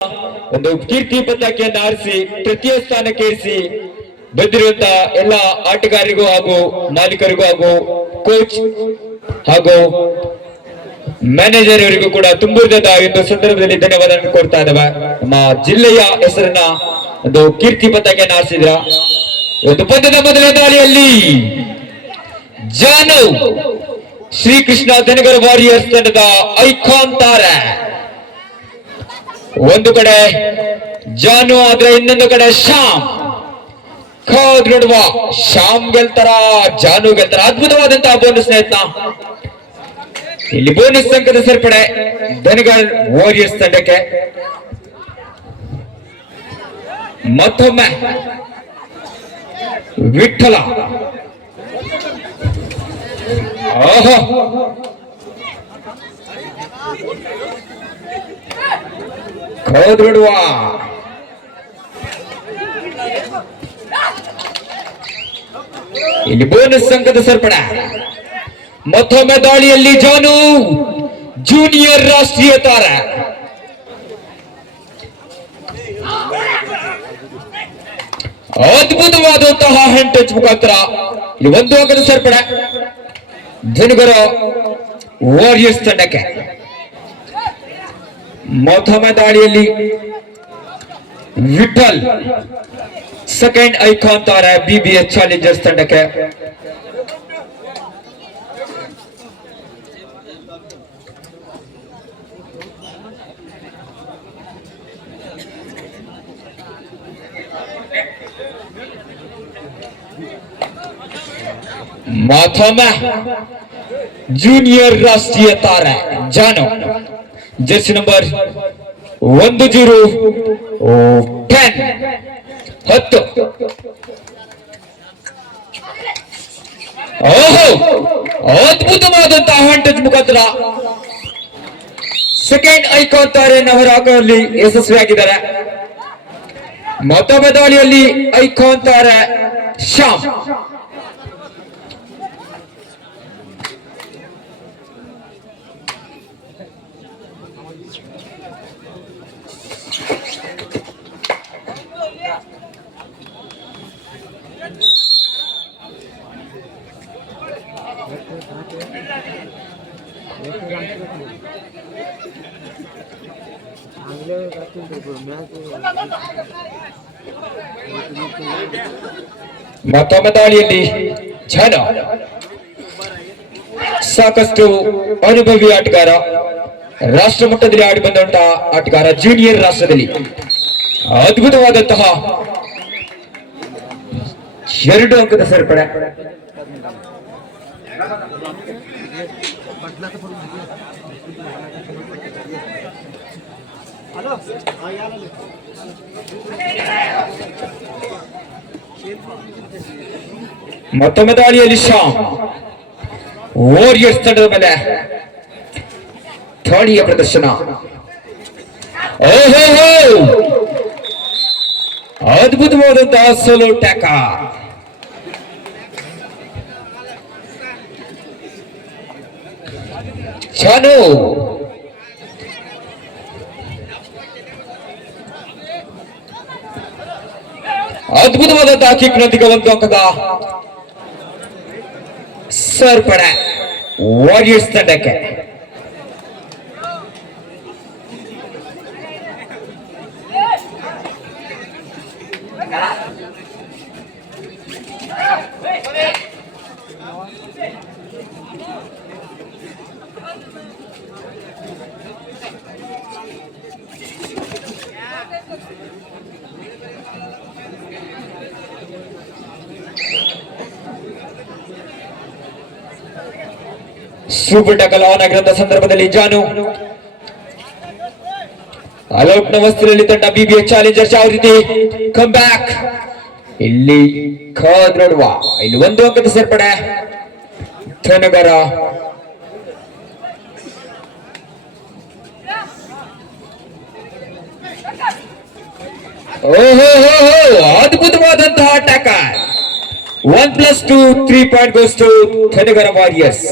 ಒಂದು ಕೀರ್ತಿ ಪತಾಕೆಯನ್ನು ಆರಿಸಿ ತೃತೀಯ ಸ್ಥಾನಕ್ಕೇರಿಸಿ ಬಂದಿರುವಂತಹ ಎಲ್ಲ ಆಟಗಾರರಿಗೂ ಹಾಗೂ ಮಾಲೀಕರಿಗೂ ಹಾಗೂ ಕೋಚ್ ಹಾಗೂ ಮ್ಯಾನೇಜರ್ ಅವರಿಗೂ ಕೂಡ ತುಂಬುವುದಾದ ಒಂದು ಸಂದರ್ಭದಲ್ಲಿ ಧನ್ಯವಾದ ಕೊಡ್ತಾ ಇದ್ದಾವೆ. ನಮ್ಮ ಜಿಲ್ಲೆಯ ಹೆಸರನ್ನ ಒಂದು ಕೀರ್ತಿ ಪತಾಕೆಯನ್ನು ಆರಿಸಿದ್ರ. ಒಂದು ಪಂದ್ಯದ ಮೊದಲ ದಾಳಿಯಲ್ಲಿ ಜಾನು ಶ್ರೀಕೃಷ್ಣ ಧನಗರ ವಾರಿಯರ್ಸ್ ತಂಡದ ಐಕಾನ್ ತಾರೆ. ಒಂದು ಕಡೆ ಜಾನು ಆದ್ರೆ ಇನ್ನೊಂದು ಕಡೆ ಶ್ಯಾಮ್. ನೋಡುವ ಶ್ಯಾಮ್ ಗೆಲ್ತಾರ ಜಾನು ಗೆಲ್ತಾರ. ಅದ್ಭುತವಾದಂತಹ ಬೋನಸ್ ಯತ್ನ. ಇಲ್ಲಿ ಬೋನಸ್ ಅಂಕದ ಸೇರ್ಪಡೆ ಧನಗರ್ ವಾರಿಯರ್ಸ್ ತಂಡಕ್ಕೆ. ಮತ್ತೊಮ್ಮೆ ವಿಠಲ. ಓಹೋ, ಕೋದ್ಬಿಡುವ. ಇಲ್ಲಿ ಬೋನಸ್ ಅಂಕದ ಸೇರ್ಪಡೆ. ಮತ್ತೊಮ್ಮೆ ದಾಳಿಯಲ್ಲಿ ಜಾನು ಜೂನಿಯರ್ ರಾಷ್ಟ್ರೀಯ ತಾರೆ. ಅದ್ಭುತವಾದಂತಹ ಹ್ಯಾಂಡ್ ಟಚ್ ಮುಖಾಂತರ ಇಲ್ಲಿ ಒಂದು ಅಂಕದ ಸೇರ್ಪಡೆ ಧನಗರ ವಾರಿಯರ್ಸ್ ತಂಡಕ್ಕೆ. ಮತ್ತೊಮ್ಮೆ ದಾಳಿಯಲ್ಲಿ ವಿಠಲ್ ಸೆಕೆಂಡ್ ಐಕಾನ್ ತಾರೆ ಬಿಬಿಎಸ್ ಚಾಲೆಂಜರ್ಸ್ ತಂಡಕ್ಕೆ. ಮತ್ತೊಮ್ಮೆ ಜೂನಿಯರ್ ರಾಷ್ಟ್ರೀಯ ತಾರೆ ಜಾನು ಜರ್ಸಿ ನಂಬರ್ 1010. ಓಹೋ, ಅದ್ಭುತವಾದಂತಹ ಹ್ಯಾಂಡ್ ಟಚ್ ಮುಖಾಂತರ ಸೆಕೆಂಡ್ ಐಕಾನ್ ತಾರೆಯನ್ನು ಹೊರಹಾಕುವಲ್ಲಿ ಯಶಸ್ವಿಯಾಗಿದ್ದಾರೆ. ಮತ್ತೊಮ್ಮೆ ದಾಳಿಯಲ್ಲಿ ಐಕಾನ್ ತಾರೆ ಶ್ಯಾಮ್. ಮತ್ತೊಮ್ಮೆ ದಾಳಿಯಲ್ಲಿ ಜಾನ ಸಾಕಷ್ಟು ಅನುಭವಿ ಆಟಗಾರ, ರಾಷ್ಟ್ರ ಮಟ್ಟದಲ್ಲಿ ಆಡಿ ಬಂದಂತಹ ಆಟಗಾರ, ಜೂನಿಯರ್ ರಾಷ್ಟ್ರದಲ್ಲಿ ಅದ್ಭುತವಾದಂತಹ 2 ಅಂಕದ ಸೇರ್ಪಡೆ. ಮತ್ತೊಮ್ಮೆ ದಾಳಿಯಲ್ಲಿ ಶ್ಯಾಮ್ ವಾರಿಯರ್ಸ್ ತಂಡದ ಮೇಲೆ ದಾಳಿಯ ಪ್ರದರ್ಶನ. ಓಹೋ, ಅದ್ಭುತವಾದಂತಹ ಸೋಲೋ ಟ್ಯಾಕಲ್. ಜಾನು ಅದ್ಭುತವಾದಂತಹ ಕಿಕ್ನೊಂದಿಗೆ 1 ಅಂಕದ ಸೇರ್ಪಡೆ ವಾರಿಯರ್ಸ್ ತಂಡಕ್ಕೆ. ಸೂಪರ್ ಟ್ಯಾಕಲ್ ಆನ್ ಆಗಿರುವಂತಹ ಸಂದರ್ಭದಲ್ಲಿ ಜಾನು ಅಲೌಟ್ ನ ವಸ್ತುವಿನಲ್ಲಿ ತಂಡ ಬಿಬಿಎಸ್ ಚಾಲೆಂಜರ್ಸ್ ಯಾವ ರೀತಿ ಕಮ್ ಬ್ಯಾಕ್. ಇಲ್ಲಿ ನೋಡುವ, ಇಲ್ಲಿ 1 ಅಂಕದ ಸೇರ್ಪಡೆ ಧನಗರ. ಓಹೋ, ಅದ್ಭುತವಾದಂತಹ tackle. 1+2 3 point goes to Dhanagar warriors.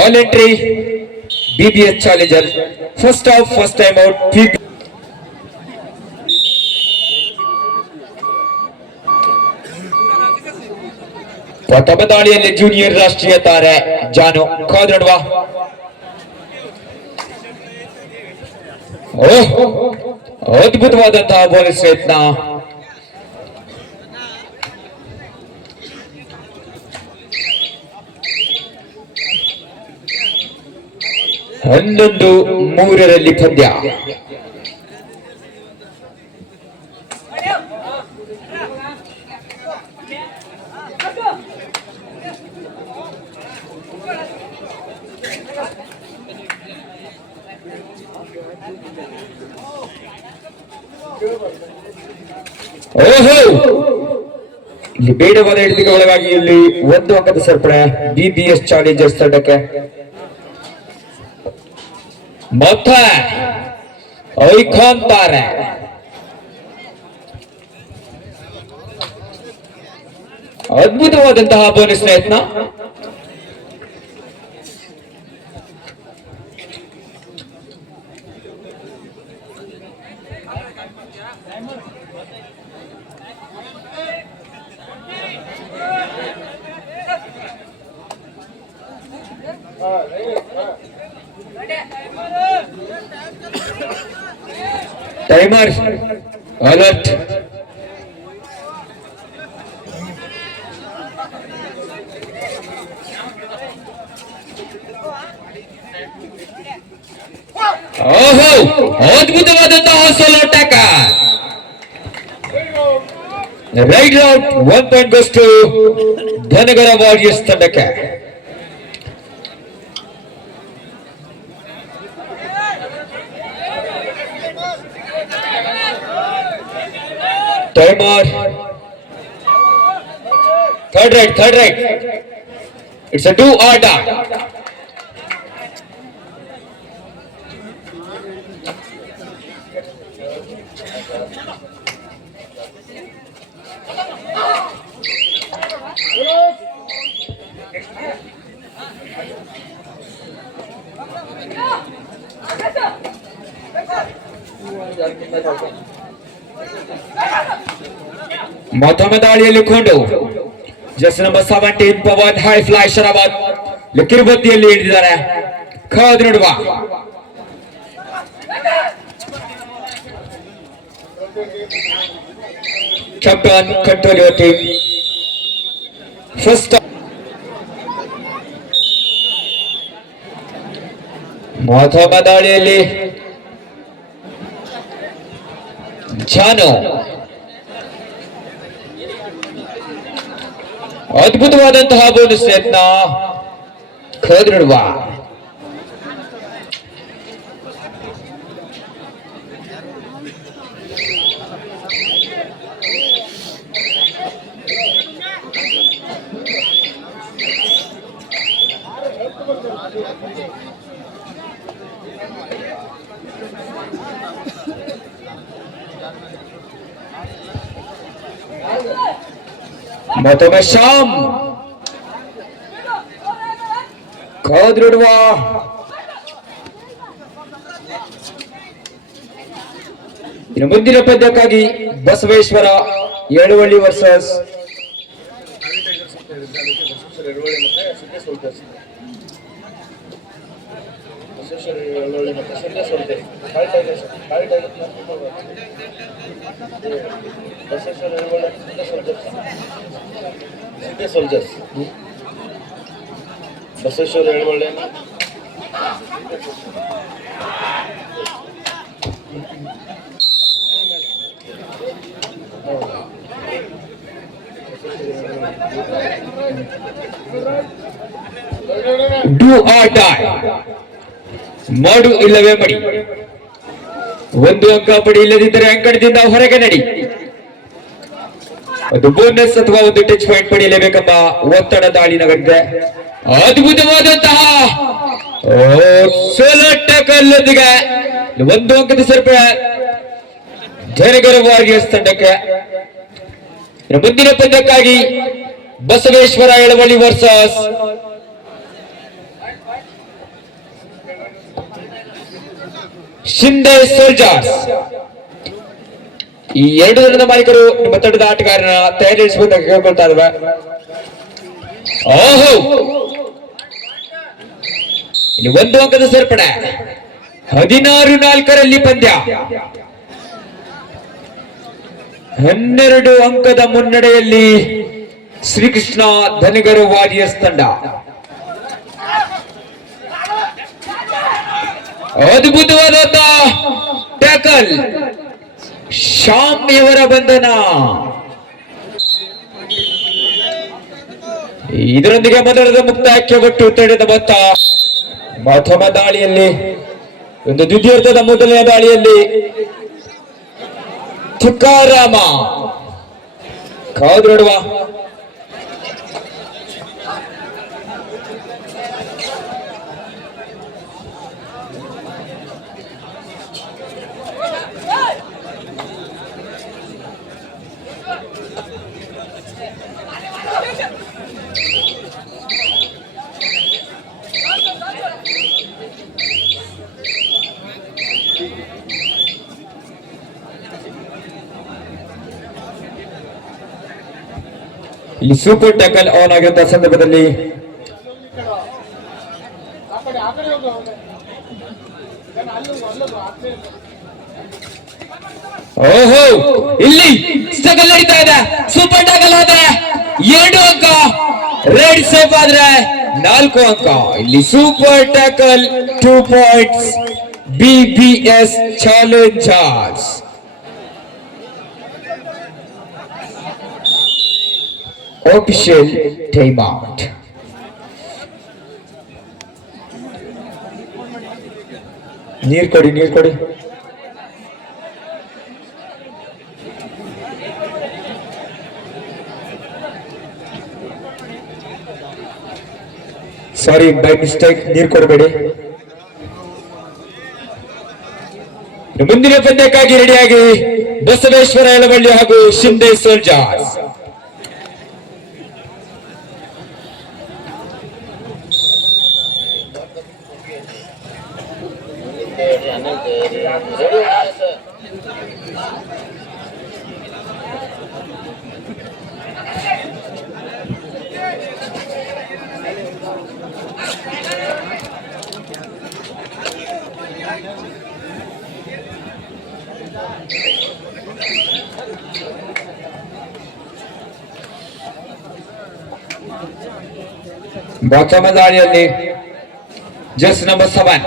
All entry BBS Challenger. First off, first time out. ಪ್ರಥಮ ದಾಳಿಯಲ್ಲಿ ಜೂನಿಯರ್ ರಾಷ್ಟ್ರೀಯ ತಾರೆ ಜಾನು ಕಾದ್ರಡ್ವ. ಅದ್ಭುತವಾದಂತಹ ಬೋನಸ್ ಪ್ರಯತ್ನ. ಹನ್ನೊಂದು ಮೂರರಲ್ಲಿ ಪಂದ್ಯ. ಓಹೋ, ಇಲ್ಲಿ ಬೇಡವಾದ ಹಿಡಿತಕ್ಕೆ ಒಳಗಾಗಿ ಇಲ್ಲಿ ಒಂದು ಅಂಕದ ಸರ್ಪಣೆ ಬಿಬಿಎಸ್ ಚಾಲೆಂಜರ್ಸ್ ತಂಡಕ್ಕೆ. ಮತ್ತೆ ಐಕಾನ್ ತಾರೆ ಅದ್ಭುತವಾದಂತಹ ಬೋನಸ್ ಪ್ರಯತ್ನ. Timer alert. ಓಹೋ, ಅದ್ಭುತವಾದಂತಹ solo attacker. Raid out. 1 point goes to Dhanagar warriors ತಂಡಕ್ಕೆ. Timer. Third right. It's a do or die. ಮತ್ತೊಮ್ಮೆ ದಾಳಿಯಲ್ಲಿ ಕೊಂಡು just number 17 Pavan high fly ಶರಾಬಾದ್ ಕಿರುಬತ್ತಿಯಲ್ಲಿ ಹಿಡಿದಿದ್ದಾರೆ. ಕಾದು ನೋಡುವ. Captain control your team. First ಮತ್ತೊಮ್ಮೆ ದಾಳಿಯಲ್ಲಿ ಜಾನು. ಅದ್ಭುತವಾದಂತಹ ಬೋನಸ್ ಪ್ರಯತ್ನ. ಕಾದ್ರಡ್ವ. ಮತ್ತೊಮ್ಮೆ ಶ್ಯಾಮ್. ಕಾದ್ರಡ್ವ. ಇನ್ನು ಮುಂದಿನ ಪಂದ್ಯಕ್ಕಾಗಿ Basaveshwara Yalavalli versus soldiers Basaveshwara Yalavalli do or die. ಮಾಡು ಇಲ್ಲವೇ ಮಡಿ. ಒಂದು ಅಂಕ ಪಡಿ, ಇಲ್ಲದಿದ್ದರೆ ಅಂಕಣದಿಂದ ಹೊರಗೆ ನಡಿ. ಒಂದು ಬೋನಸ್ ಅಥವಾ ಒಂದು ಟಚ್ ಪಾಯಿಂಟ್ ಪಡೆಯಲೇಬೇಕೆಂಬ ಒತ್ತಡ ದಾಳಿ ನಗರಿದೆ. ಅದ್ಭುತವಾದಂತಹ ಸೋಲೋ ಟ್ಯಾಕಲ್ನೊಂದಿಗೆ ಒಂದು ಅಂಕದ ಸರ್ಪೆ ಧನಗರ ವಾರಿಯರ್ಸ್ ತಂಡಕ್ಕೆ. ಮುಂದಿನ ಪಂದ್ಯಕ್ಕಾಗಿ ಬಸವೇಶ್ವರ ಯಳವಳ್ಳಿ ವರ್ಸಸ್ ಶಿಂದೆ ಸೋಲ್ಜರ್ಸ್. ಈ ಎರಡು ದಿನದ ಮಾಲೀಕರು ನಿಮ್ಮ ತಂಡದ ಆಟಗಾರನ ತಯಾರಿಸಬಹುದಾಗಿ ಕೇಳ್ಕೊಳ್ತಾ ಇದ್ದಾವೆ. ಓಹೋ, ಇಲ್ಲಿ ಒಂದು ಅಂಕದ ಸೇರ್ಪಡೆ. 16-4 ಪಂದ್ಯ. 12 ಅಂಕದ ಮುನ್ನಡೆಯಲ್ಲಿ ಶ್ರೀಕೃಷ್ಣ ಧನಿಗರು ವಾರಿಯರ್ಸ್ ತಂಡ. ಅದ್ಭುತವಾದ ಟ್ಯಾಕಲ್, ಶ್ಯಾಮ್ ಇವರ ಬಂಧನ. ಇದರೊಂದಿಗೆ ಮೊದಲದ ಮುಕ್ತಾಯಕ್ಕೆ ಒಟ್ಟು ತಡೆದ ಮೊತ್ತ. ಪ್ರಥಮ ದಾಳಿಯಲ್ಲಿ ಒಂದು ದ್ವಿತೀಯಾರ್ಧದ ಮೊದಲನೇ ದಾಳಿಯಲ್ಲಿ ತುಕಾರಾಮ ಕಾದು ನೋಡುವ. ಇಲ್ಲಿ ಸೂಪರ್ ಟ್ಯಾಕಲ್ ಆನ್ ಆಗಿರುವಂತಹ ಸಂದರ್ಭದಲ್ಲಿ ಓಹೋ, ಇಲ್ಲಿ ಸ್ಟ್ರಗಲ್ ನಡೀತಾ ಇದೆ. ಸೂಪರ್ ಟ್ಯಾಕಲ್ ಆದ್ರೆ 2 ಅಂಕ, ರೆಡ್ ಸೇಫ್ ಆದ್ರೆ 4 ಅಂಕ. ಇಲ್ಲಿ super tackle 2 points BBS Challengers. Official timeout. ನೀರ್ ಕೊಡಿ. ಸಾರಿ, ಬೈ ಮಿಸ್ಟೇಕ್, ನೀರ್ ಕೊಡಬೇಡಿ. ಮುಂದಿನ ಪಂದ್ಯಕ್ಕಾಗಿ ರೆಡಿಯಾಗಿ ಬಸವೇಶ್ವರ ಯಲವಳ್ಳಿ ಹಾಗೂ ಶಿಂದೆ ಸೋಲ್ಜರ್ಸ್. ಪ್ರಥಮ ದಾಳಿಯಲ್ಲಿ just number 7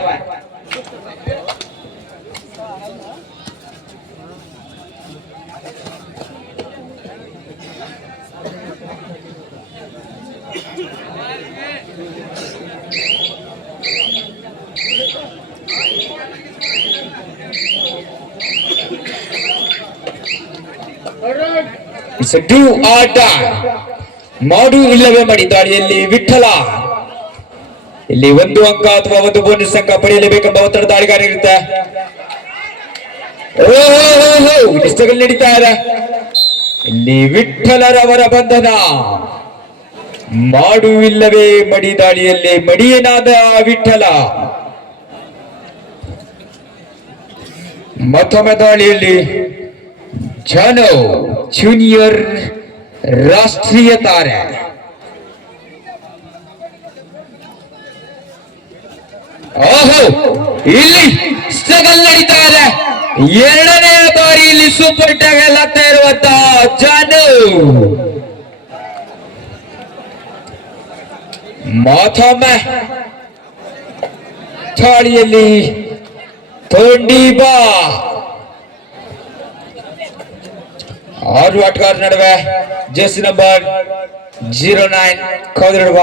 it's do or die. ಮಾಡು ಇಲ್ಲವೇ ಮಾಡಿ ದಾಳಿಯಲ್ಲಿ ವಿಠಲ. ಇಲ್ಲಿ 1 ಅಂಕ ಅಥವಾ 1 ಬೋನಸ್ ಅಂಕ ಪಡೆಯಲೇಬೇಕೆಂಬ ಒತ್ತಡ ದಾಳಿಗಾರ ಇರುತ್ತೆ. ಇಲ್ಲಿ ಸ್ಟ್ರಗಲ್ ನಡೀತಾ ಇದೆ. ಇಲ್ಲಿ ವಿಠಲರವರ ಬಂಧನ. ಮಾಡು ಇಲ್ಲವೇ ಮಡಿ ದಾಳಿಯಲ್ಲಿ ಮಡಿಯನಾದ ವಿಠಲ. ಮತ್ತೊಮ್ಮೆ ದಾಳಿಯಲ್ಲಿ ಜಾನೋ ಜೂನಿಯರ್ ರಾಷ್ಟ್ರೀಯ ತಾರೆ. ಓಹೋ, ಇಲ್ಲಿ ಸ್ಟ್ರಗಲ್ ನಡೀತಾ ಇದೆ. 2ನೇ ಬಾರಿ ಇಲ್ಲಿ ಸೂಪರ್ ಟ್ಯಾಕಲ್ ಆಗ್ತಾ ಇರುವಂತ ಜಾನು. ಮತ್ತೊಮ್ಮೆ ದಾಳಿಯಲ್ಲಿ ತೋಂಡಿಬಾ. 6 ಆಟಗಾರರ ನಡುವೆ ಜೆರ್ಸಿ ನಂಬರ್ 09 ಕಾದಿರುವ.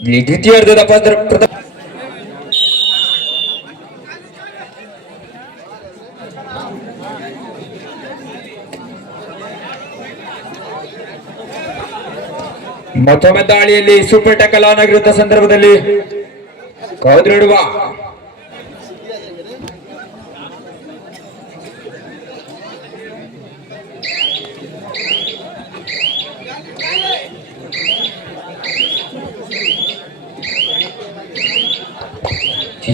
ದ್ವಿತೀಯಾರ್ಧದ ಮತ್ತೊಮ್ಮೆ ದಾಳಿಯಲ್ಲಿ ಸೂಪರ್ ಟ್ಯಾಕಲ್ ಆನ್ ಆಗಿರುವಂತಹ ಸಂದರ್ಭದಲ್ಲಿ ಕಾದಿರುವ.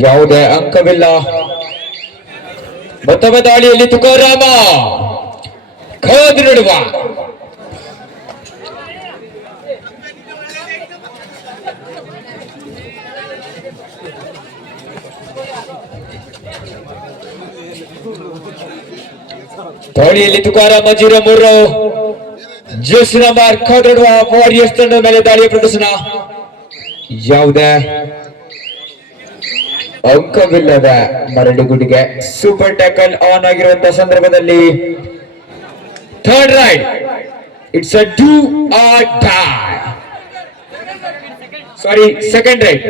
ಯಾವುದೇ ಅಂಕವಿಲ್ಲ. ಮತ್ತೊಮ್ಮೆ ದಾಳಿಯಲ್ಲಿ ತುಕಾರಾಮ ಖಾದ್ ನಡುವ ದಾಳಿಯಲ್ಲಿ ತುಕಾರಾಮ 0-3 ಜರ್ಸಿ ನಂಬರ್ ಖಾದ್ ನಡುವ ವಾರಿಯರ್ಸ್ ತಂಡದ ಮೇಲೆ ದಾಳಿಯ ಪ್ರದರ್ಶನ. ಯಾವುದೇ ಅಂಕವಿಲ್ಲದ ಮರಳುಗುಡಿಗೆ ಸೂಪರ್ ಟ್ಯಾಕಲ್ ಆನ್ ಆಗಿರುವಂತಹ ಸಂದರ್ಭದಲ್ಲಿ third raid, it's a do or die. Sorry, second raid.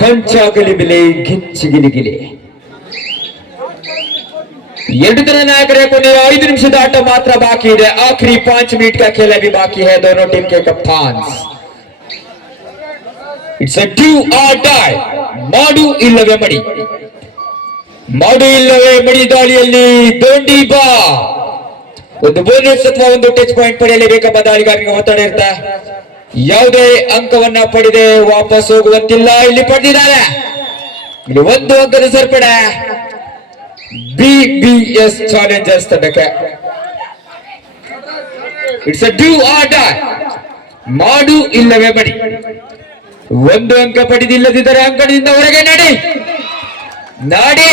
ಕೊಂಚ ಗಲಿಬಿಲಿ, ಗಿಚ್ಚಿ ಗಿಲಿಗಿಲಿ. ಎರಡು ತರ नायक ಕೊನೆಯ 5 ನಿಮಿಷದ ಆಟ ಮಾತ್ರ ಬಾಕಿ ಇದೆ. आखिरी 5 मिनट का खेल अभी बाकी है. दोनों टीम के कप्तान, इट्स अ डू और डाई. ಮಾಡು ಇಲ್ಲವೇ ಮಡಿ, ಮಾಡು ಇಲ್ಲವೇ ಮಡಿ ದಾಳಿಯಲ್ಲಿ ದೋಂಡಿ ಬಾ. ಒಂದು ಬೋನಸ್ ಅಥವಾ ಒಂದು ಟಚ್ ಪಾಯಿಂಟ್ ಪಡೆಯಲೇಬೇಕೆಂಬ ದಾಳಿಗಾರರಿಗೆ ಒತ್ತಡ ಇರುತ್ತೆ. ಯಾವುದೇ ಅಂಕವನ್ನ ಪಡೆದೆ ವಾಪಸ್ ಹೋಗುವಂತಿಲ್ಲ. ಇಲ್ಲಿ ಪಡೆದಿದ್ದಾರೆ. ಇಲ್ಲಿ ಒಂದು ಅಂಕದ ಸೇರ್ಪಡೆ BBS ಚಾಲೆಂಜರ್ಸ್ ತಂಡಕ್ಕೆ. It's a do or die. ಮಾಡು ಇಲ್ಲವೇ ಮಡಿ. ಒಂದು ಅಂಕ ಪಡೆದಿಲ್ಲದಿದ್ದರೆ ಅಂಕದಿಂದ ಹೊರಗೆ ನಡಿ ನಾಡಿ.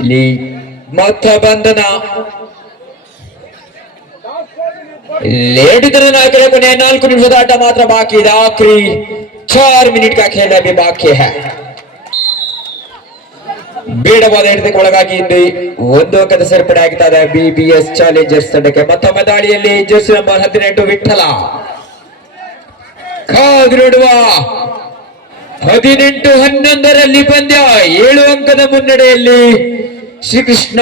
ಇಲ್ಲಿ ಮೊತ್ತ ಬಂಧನ. ಎರಡು ತರ ನಾಯಕರ ಕೊನೆಯ 4 ನಿಮಿಷದ ಆಟ ಮಾತ್ರ ಬಾಕಿ ಇದೆ. आखिरी 4 मिनट का खेल अभी बाकी है. ಬೇಡವಾದ ಹಿಡಿತಕ್ಕೆ ಒಳಗಾಗಿ ಇಲ್ಲಿ ಒಂದು ಅಂಕದ ಸೇರ್ಪಡೆ ಆಗ್ತಾ ಇದೆ BBS ಚಾಲೆಂಜರ್ಸ್ ತಂಡಕ್ಕೆ. ಮತ್ತೊಮ್ಮೆ ದಾಳಿಯಲ್ಲಿ ಜರ್ಸಿ ನಂಬರ್ 18 ವಿಠಲ ಕಾದು ನೋಡುವ. 18-11 ಪಂದ್ಯ. 7 ಅಂಕದ ಮುನ್ನಡೆಯಲ್ಲಿ ಶ್ರೀಕೃಷ್ಣ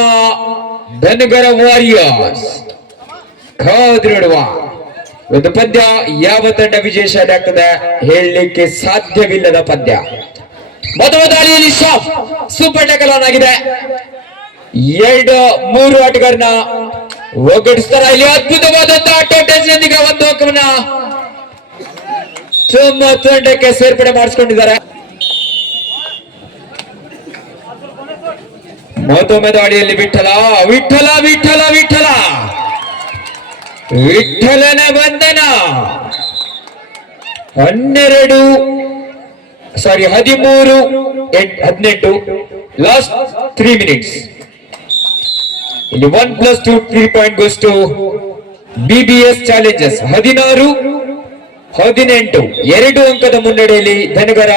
ಧನಗರ ವಾರಿಯರ್ಸ್. ಕಾದು ನೋಡುವ ಒಂದು ಪಂದ್ಯ. ಯಾವ ತಂಡ ವಿಜಯಶಾಲಿ ಆಗ್ತದೆ ಹೇಳಲಿಕ್ಕೆ ಸಾಧ್ಯವಿಲ್ಲದ ಪಂದ್ಯ. ಮೊದಲ ದಾಳಿಯಲ್ಲಿ ಶಾಪ್ ಸೂಪರ್ ಟ್ಯಾಕಲ್ ಆನ್ ಆಗಿದೆ. 2-3 ಆಟಗಾರನ ಒಗ್ಗಡಿಸ್ತಾರ. ಇಲ್ಲಿ ಅದ್ಭುತವಾದಂತಹ ಟೋಟಲ್ಸ್ನೊಂದಿಗೆ ಒಂದು ಅಂಕವನ್ನ ತಂಡಕ್ಕೆ ಸೇರ್ಪಡೆ ಮಾಡಿಸಿಕೊಂಡಿದ್ದಾರೆ. ಮತ್ತೊಮ್ಮೆ ದಾಳಿಯಲ್ಲಿ ವಿಠಲ ವಿಠಲ ವಿಠಲ ವಿಠಲ ವಿಠಲನ ಬಂಧನ. 13-18 ಲಾಸ್ಟ್ 3 ಮಿನಿಟ್ಸ್. ಇಲ್ಲಿ 1+2 3 point goes to BBS challengers. 16-18 2 ಅಂಕದ ಮುನ್ನಡೆಯಲ್ಲಿ Dhanagar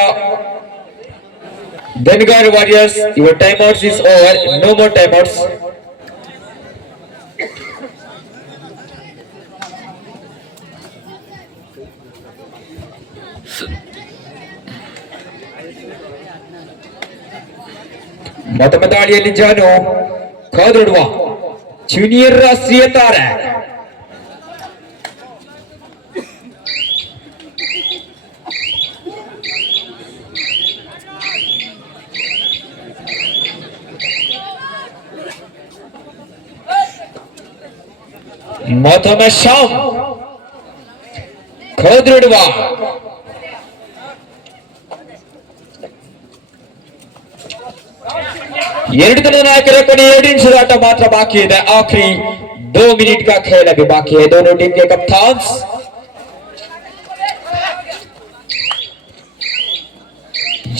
warriors. Your time outs is over. No more time outs. ಮತ್ತೊಮ್ಮೆ ದಾಳಿಯಲ್ಲಿ ಜಾನು ಕಾದುಡುವ ಜೂನಿಯರ್ ರಾಷ್ಟ್ರೀಯ ತಾರೆ. ಮತ್ತೊಮ್ಮೆ ಶಾಮ್ ಕಾದುಡುವ. ಎರಡು ತಂಡದ ನಾಯಕರ ಕೊನೆ 2 ನಿಮಿಷದ ಆಟ ಮಾತ್ರ ಬಾಕಿ ಇದೆ. आखिरी 2 मिनट का खेल अभी बाकी है. दोनों टीम के कप्तान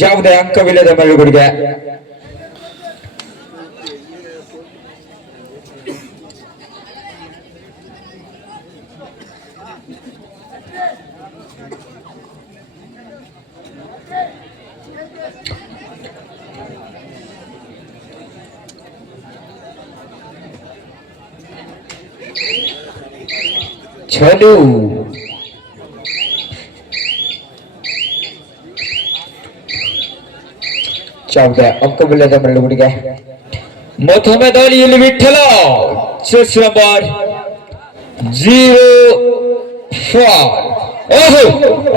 ಯಾವುದೇ ಅಂಕವಿಲ್ಲದ ಮರಳುಗುಡಿಗೆ ಚಲು. ಯಾವುದೇ ಅಂಕವಿಲ್ಲದ ಮರಳುಗುಡಿಗೆ ಮತ್ತೊಮ್ಮೆ ದಾಳಿಯಲ್ಲಿ ವಿಠಲ ಜರ್ಸಿ ನಂಬರ್ 04. ಓಹೋ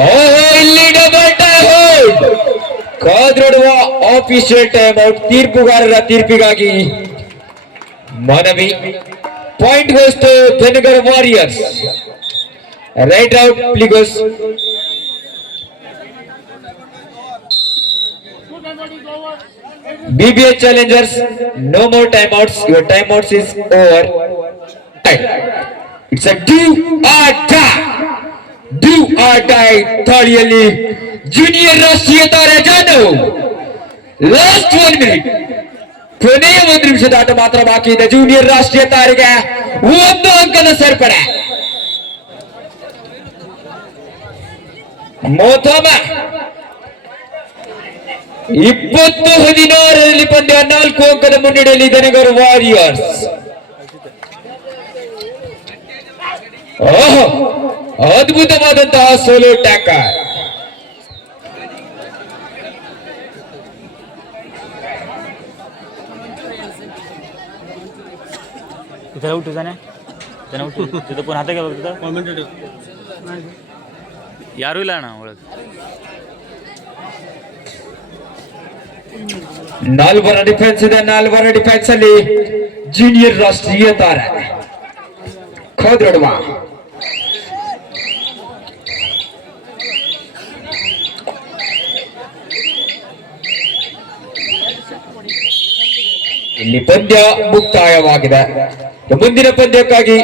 ಓಹೋ, ಇಲ್ಲಿ ಡಬಲ್ ಟೈಮ್ ಕಾದ್ರೋಡುವ ಆಫೀಷಿಯಲ್ ಟೈಮ್ ಔಟ್. ತೀರ್ಪುಗಾರರ ತೀರ್ಪಿಗಾಗಿ Manavi. Point goes to Tenagar Warriors. Right out, play goes. BBA challengers, no more timeouts. Your timeouts is over. It's a do or die. Do or die. Third junior ರಾಷ್ಟ್ರೀಯ ತಾರೆ ಜಾನು. Last 1 minute. ಕೊನೆಯ 1 ನಿಮಿಷದ ಆಟ ಮಾತ್ರ ಬಾಕಿ ಇದೆ. Junior ರಾಷ್ಟ್ರೀಯ ತಾರೆಗೆ 1 ಅಂಕದ ಸೇರ್ಪಡೆ. ಮೋತಮ 20-16 ಪಂದ್ಯ 4 ಅಂಕದ ಮುನ್ನಡೆಯಲ್ಲಿ ದನಗರ್ ವಾರಿಯರ್ಸ್. ಅದ್ಭುತವಾದಂತಹ ಸೋಲೋ ಟ್ಯಾಕರ್. इधर उठ जाने जन उठ तिथं पण हात घ्या बघ कॉमेंटेटिव्ह ಯಾರು ಇಲ್ಲ ಅಣ್ಣ ಒಳಗೆ. 4 ಡಿಫೆನ್ಸ್ ಇದೆ. 4 ಡಿಫೆನ್ಸ್ ಅಲ್ಲಿ ಜೂನಿಯರ್ ರಾಷ್ಟ್ರೀಯ ತಾರೆ ಖೋದ್ರಡ್ವ. ಇಲ್ಲಿ ಪಂದ್ಯ ಮುಕ್ತಾಯವಾಗಿದೆ. ಮುಂದಿನ ಪಂದ್ಯಕ್ಕಾಗಿ